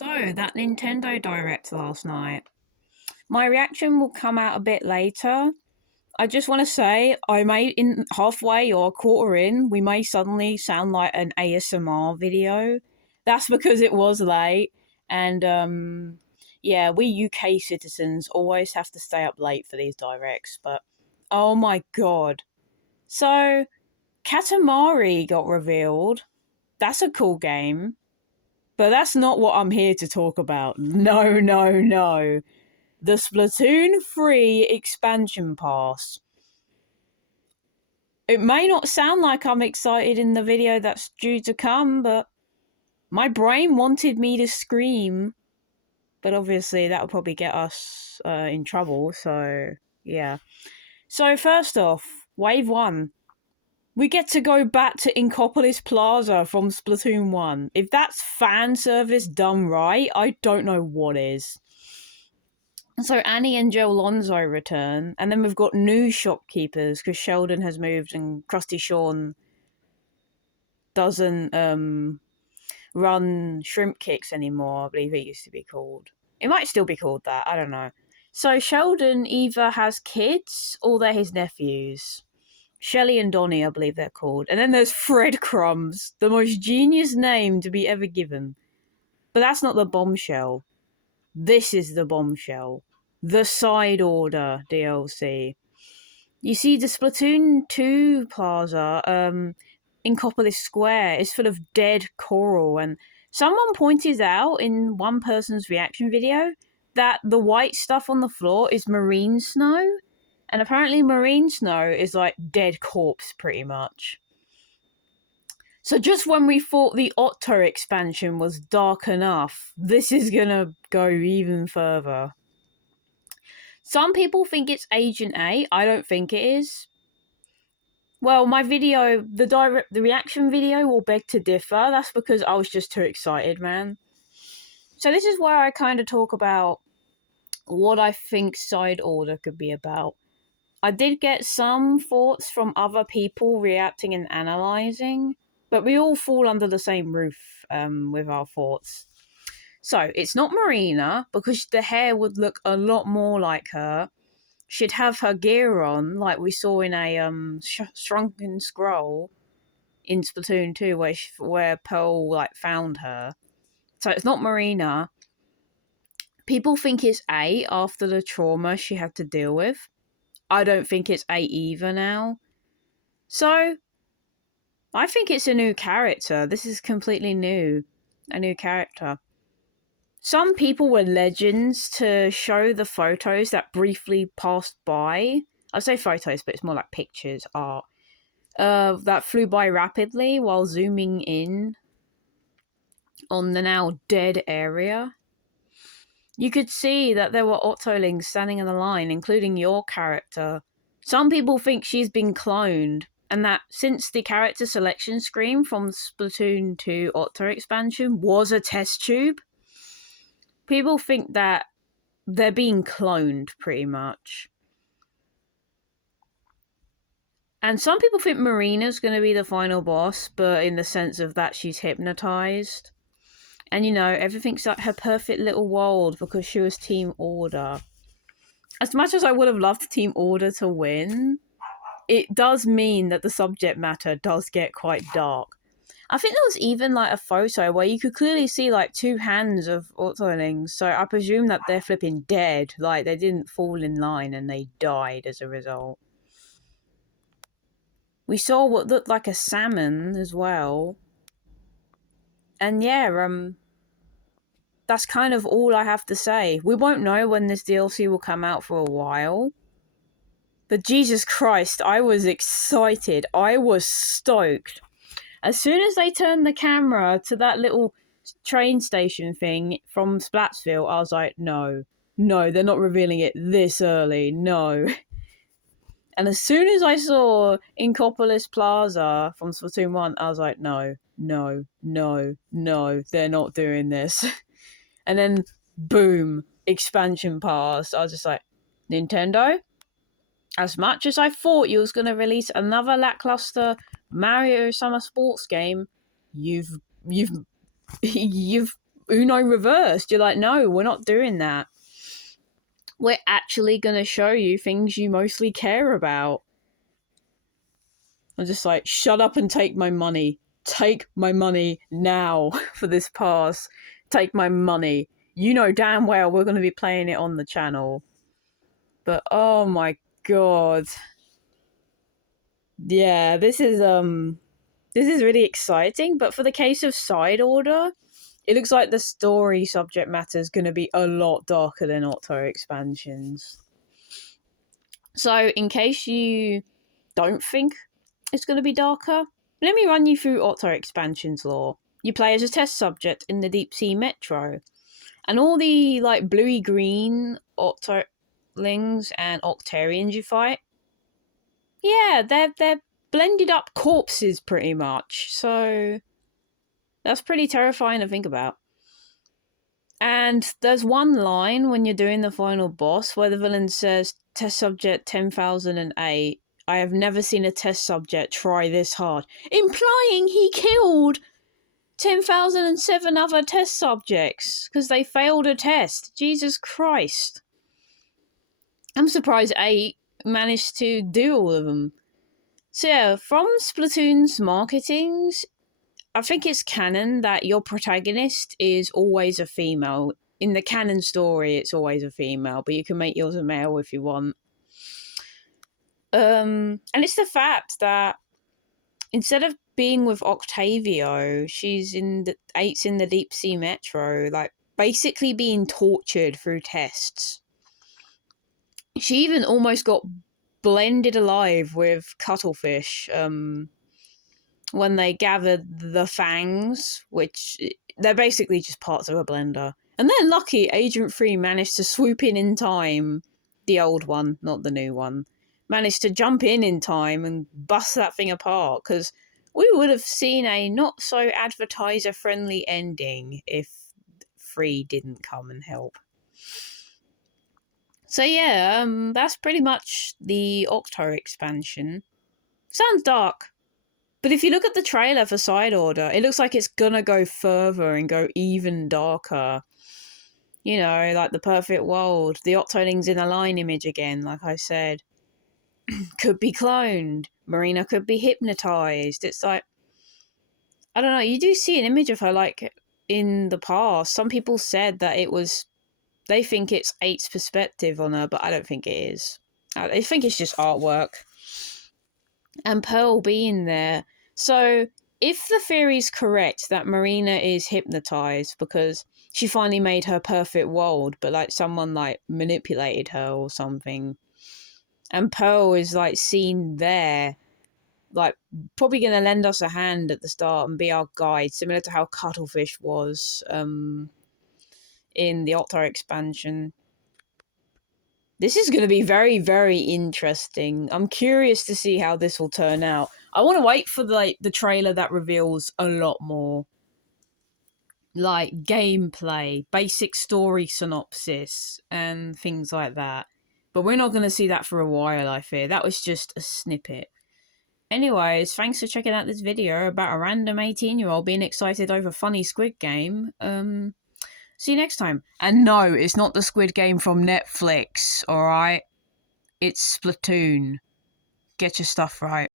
So, that Nintendo Direct last night. My reaction will come out a bit later. I just want to say, I may, in halfway or a quarter in, we may suddenly sound like an ASMR video. That's because it was late. And, yeah, we UK citizens always have to stay up late for these directs. But, oh my god. So, Katamari got revealed. That's a cool game. But that's not what I'm here to talk about. No, no, no. The Splatoon 3 expansion pass. It may not sound like I'm excited in the video that's due to come, but my brain wanted me to scream. But obviously, that would probably get us in trouble, so yeah. So, first off, Wave 1. We get to go back to Inkopolis Plaza from Splatoon 1. If that's fan service done right, I don't know what is. So Annie and Joe Lonzo return, and then we've got new shopkeepers because Sheldon has moved and Krusty Sean doesn't run Shrimp Kicks anymore, I believe it used to be called. It might still be called that, I don't know. So Sheldon either has kids or they're his nephews. Shelly and Donnie, I believe they're called. And then there's Fred Crumbs, the most genius name to be ever given. But that's not the bombshell. This is the bombshell. The Side Order DLC. You see, the Splatoon 2 plaza, Inkopolis Square, is full of dead coral, and someone pointed out in one person's reaction video that the white stuff on the floor is marine snow, and apparently marine snow is like dead corpse, pretty much. So just when we thought the Otto expansion was dark enough, this is gonna go even further. Some people think it's Agent A. I don't think it is. Well, my video, the reaction video will beg to differ. That's because I was just too excited, man. So this is where I kind of talk about what I think Side Order could be about. I did get some thoughts from other people reacting and analysing, but we all fall under the same roof with our thoughts. So, it's not Marina, because the hair would look a lot more like her. She'd have her gear on, like we saw in a Shrunken Scroll in Splatoon 2, where Pearl like found her. So it's not Marina. People think it's A after the trauma she had to deal with. I don't think it's A either now. So, I think it's a new character. This is completely new. A new character. Some people were legends to show the photos that briefly passed by. I say photos, but it's more like pictures, art. That flew by rapidly while zooming in on the now dead area. You could see that there were Octolings standing in the line, including your character. Some people think she's been cloned, and that since the character selection screen from Splatoon 2 Octo expansion was a test tube, people think that they're being cloned, pretty much. And some people think Marina's going to be the final boss, but in the sense of that she's hypnotized. And you know, everything's like her perfect little world because she was Team Order. As much as I would have loved Team Order to win, it does mean that the subject matter does get quite dark. I think there was even like a photo where you could clearly see like two hands of Octolings, so I presume that they're flipping dead, like they didn't fall in line and they died as a result. We saw what looked like a salmon as well. And yeah, that's kind of all I have to say. We won't know when this DLC will come out for a while. But Jesus Christ, I was excited. I was stoked. As soon as they turned the camera to that little train station thing from Splatsville, I was like, no, they're not revealing it this early, no. And as soon as I saw Inkopolis Plaza from Splatoon 1, I was like, no, they're not doing this. And then, boom, expansion pass. I was just like, Nintendo? As much as I thought you was going to release another lackluster Mario Summer Sports game, you've Uno reversed. You're like, no, we're not doing that. We're actually going to show you things you mostly care about. I'm just like, shut up and take my money. Take my money now for this pass. Take my money. You know damn well we're going to be playing it on the channel. But oh my god. Yeah, this is really exciting, but for the case of Side Order, it looks like the story subject matter is going to be a lot darker than Octo expansions. So, in case you don't think it's going to be darker, let me run you through Octo expansions lore. You play as a test subject in the Deep Sea Metro, and all the like bluey green Octolings and Octarians you fight, yeah, they're blended up corpses pretty much. So that's pretty terrifying to think about. And there's one line when you're doing the final boss where the villain says, "Test subject 10,008. I have never seen a test subject try this hard," implying he killed 10,007 other test subjects because they failed a test. Jesus Christ. I'm surprised 8 managed to do all of them. So yeah, from Splatoon's marketings, I think it's canon that your protagonist is always a female. In the canon story, it's always a female, but you can make yours a male if you want. And it's the fact that instead of being with Octavio, she's in the 8's in the Deep Sea Metro, like basically being tortured through tests. She even almost got blended alive with Cuttlefish, when they gathered the fangs, which they're basically just parts of a blender. And then lucky, Agent 3 managed to swoop in time, the old one, not the new one, managed to jump in time and bust that thing apart, because we would have seen a not so advertiser friendly ending if 3 didn't come and help. So yeah, that's pretty much the Octo expansion. Sounds dark. But if you look at the trailer for Side Order, it looks like it's gonna go further and go even darker. You know, like the perfect world. The Octolings in a line image again, like I said. Could be cloned. Marina could be hypnotized. It's like, I don't know, you do see an image of her like in the past. Some people said that it was, they think it's 8's perspective on her, but I don't think it is. I think it's just artwork. And Pearl being there. So if the theory's correct that Marina is hypnotized because she finally made her perfect world, but like someone like manipulated her or something, and Pearl is like seen there, like probably gonna lend us a hand at the start and be our guide, similar to how Cuttlefish was in the Octo expansion. This is going to be very, very interesting. I'm curious to see how this will turn out. I want to wait for the trailer that reveals a lot more. Like gameplay, basic story synopsis, and things like that. But we're not going to see that for a while, I fear. That was just a snippet. Anyways, thanks for checking out this video about a random 18-year-old being excited over funny Squid Game. See you next time. And no, it's not the Squid Game from Netflix, alright? It's Splatoon. Get your stuff right.